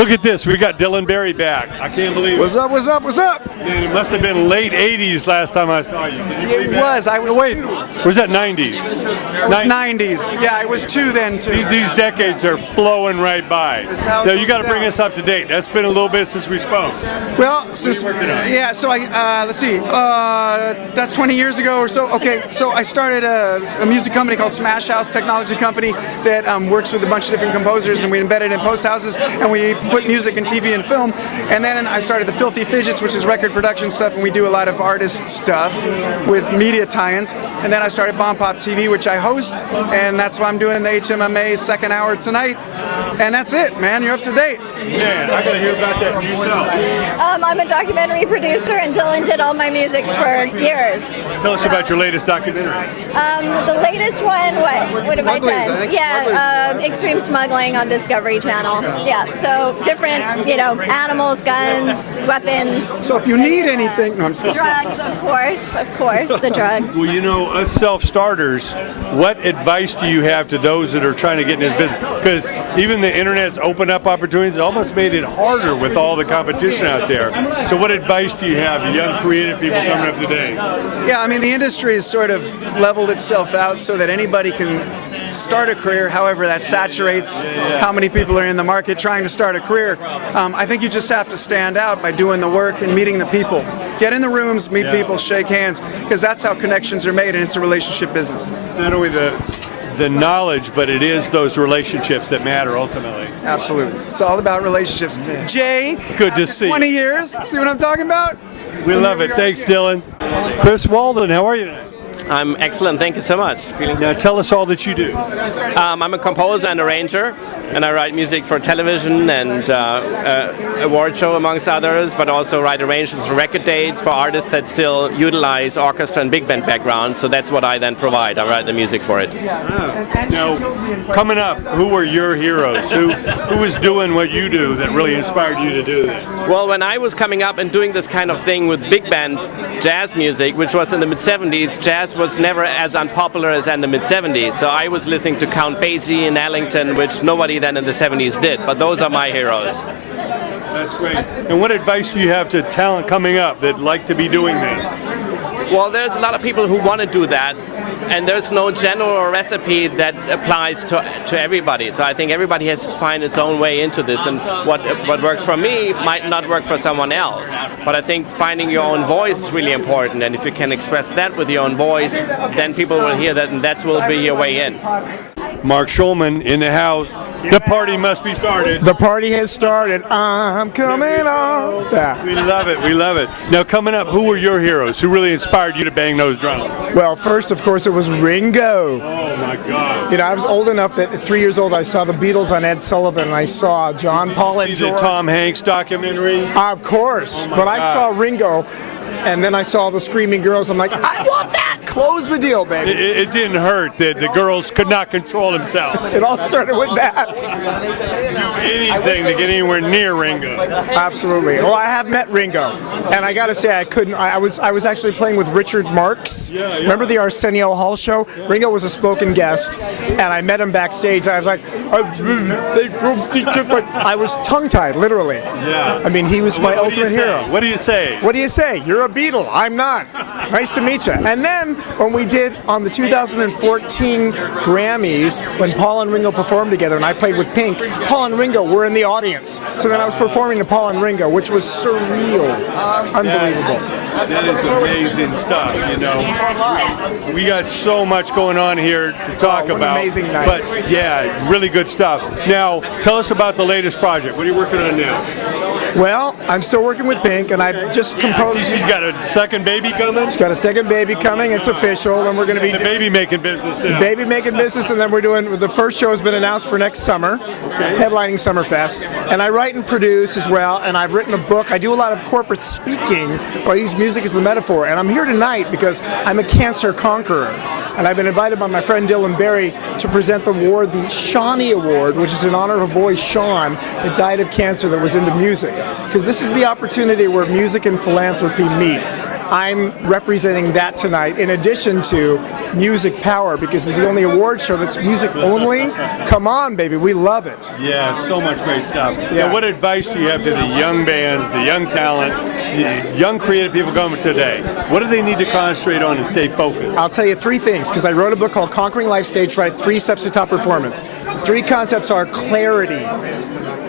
Look at this. We got Dylan Berry back. I can't believe it. What's up, what's up, what's up? Man, it must have been late 80s last time I saw you. Can you believe that? Was. I was wait, two. was that 90s? 90s. Yeah, I was two then, too. These decades are blowing right by. how it Now, you got to goes bring down. us up to date. That's been a little bit since we spoke. Well, since, you working on? yeah, so I, let's see, that's 20 years ago or so. Okay, so I started a music company called Smash House Technology Company that works with a bunch of different composers, and we embedded in post houses, and we put music and TV and film. And then I started the Filthy Fidgets, which is record production stuff, and we do a lot of artist stuff with media tie-ins. And then I started Bomb Pop TV, which I host, and that's why I'm doing the HMMAs second hour tonight. And that's it, man. You're up to date. Man, I got to hear about that from yourself. I'm a documentary producer, and Dylan did all my music for years. Tell us about your latest documentary. The latest one, what have I Smugglers, I done? think Yeah, Extreme Smuggling on Discovery Channel. Yeah, so different, animals, guns, weapons. So if you need anything, no, I'm just kidding. Drugs, of course, the drugs. Well, us self-starters, what advice do you have to those that are trying to get in this business? Because even the internet's opened up opportunities. It almost made it harder with all the competition out there. So what advice do you have to young creative people coming up today? Yeah, I mean, the industry has sort of leveled itself out so that anybody can start a career. However, that saturates how many people are in the market trying to start a career. I think you just have to stand out by doing the work and meeting the people. Get in the rooms, meet people, shake hands, because that's how connections are made, and it's a relationship business. It's not only the knowledge, but it is those relationships that matter ultimately. Absolutely. It's all about relationships. Jay, Good to after see you. 20 years, see what I'm talking about? We love it. Thanks, Dylan. Chris Walden, how are you today? I'm excellent, thank you so much. Now tell us all that you do. I'm a composer and arranger, and I write music for television and award show amongst others, but also write arrangements for record dates for artists that still utilize orchestra and big band background, so that's what I then provide. I write the music for it. Now, coming up, who were your heroes? Who was doing what you do that really inspired you to do this? Well, when I was coming up and doing this kind of thing with big band jazz music, which was in the mid-70s, jazz was never as unpopular as in the mid-70s. So I was listening to Count Basie and Ellington, which nobody then in the 70s did. But those are my heroes. That's great. And what advice do you have to talent coming up that like to be doing this? Well, there's a lot of people who want to do that, and there's no general recipe that applies to everybody. So I think everybody has to find its own way into this, and what worked for me might not work for someone else. But I think finding your own voice is really important, and if you can express that with your own voice, then people will hear that, and that will be your way in. Mark Schulman in the house. The party must be started. The party has started. I'm coming on. Yeah. We love it. We love it. Now, coming up, who were your heroes? Who really inspired you to bang those drums? Well, first, of course, it was Ringo. Oh, my God. I was old enough that at 3 years old, I saw the Beatles on Ed Sullivan, and I saw John, Paul, and See the George. Tom Hanks documentary? Of course. Oh my But I God. saw Ringo, and then I saw the Screaming Girls. I'm like, I want that. Close the deal, baby. It didn't hurt that the girls could not control themselves. It all started with that. Do anything to get anywhere near Ringo. Absolutely. Well, I have met Ringo, and I got to say, I couldn't. I was actually playing with Richard Marx. Yeah. Remember the Arsenio Hall show? Ringo was a spoken guest, and I met him backstage. I was like, I was tongue-tied, literally. Yeah. I mean, he was my What do you ultimate say? hero. What do you say? What do you say? You're a Beatle. I'm not. Nice to meet you. And then when we did on the 2014 Grammys, when Paul and Ringo performed together, and I played with Pink, Paul and Ringo were in the audience. So then I was performing to Paul and Ringo, which was surreal, unbelievable. That is amazing stuff, We got so much going on here to talk what an about. amazing night. But yeah, really good stuff. Now, tell us about the latest project. What are you working on now? Well, I'm still working with Pink, and I just composed. She's got a second baby coming? She's got a second baby coming. It's official, and we're going to be The baby making business now. baby making business, and then we're doing the first show has been announced for next summer, headlining Summerfest. And I write and produce as well, and I've written a book. I do a lot of corporate speaking, where I use music as the metaphor. And I'm here tonight because I'm a cancer conqueror, and I've been invited by my friend Dylan Berry to present the award, the Shawnee Award, which is in honor of a boy, Sean, that died of cancer that was into music. Because this is the opportunity where music and philanthropy meet. I'm representing that tonight in addition to Music Power, because it's the only award show that's music only. Come on, baby, we love it. Yeah, so much great stuff. Yeah. Now, what advice do you have to the young bands, the young talent, the young creative people coming today? What do they need to concentrate on and stay focused? I'll tell you 3 things, because I wrote a book called Conquering Life Stage Fright, 3 Steps to Top Performance. 3 concepts are clarity,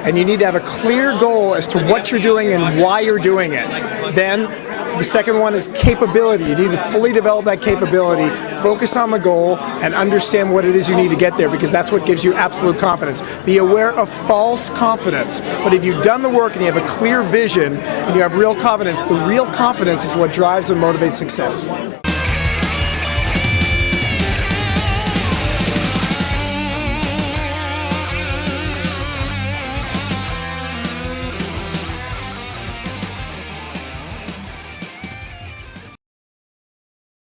and you need to have a clear goal as to what you're doing and why you're doing it. Then the second one is capability. You need to fully develop that capability, focus on the goal, and understand what it is you need to get there, because that's what gives you absolute confidence. Be aware of false confidence. But if you've done the work and you have a clear vision and you have real confidence, the real confidence is what drives and motivates success.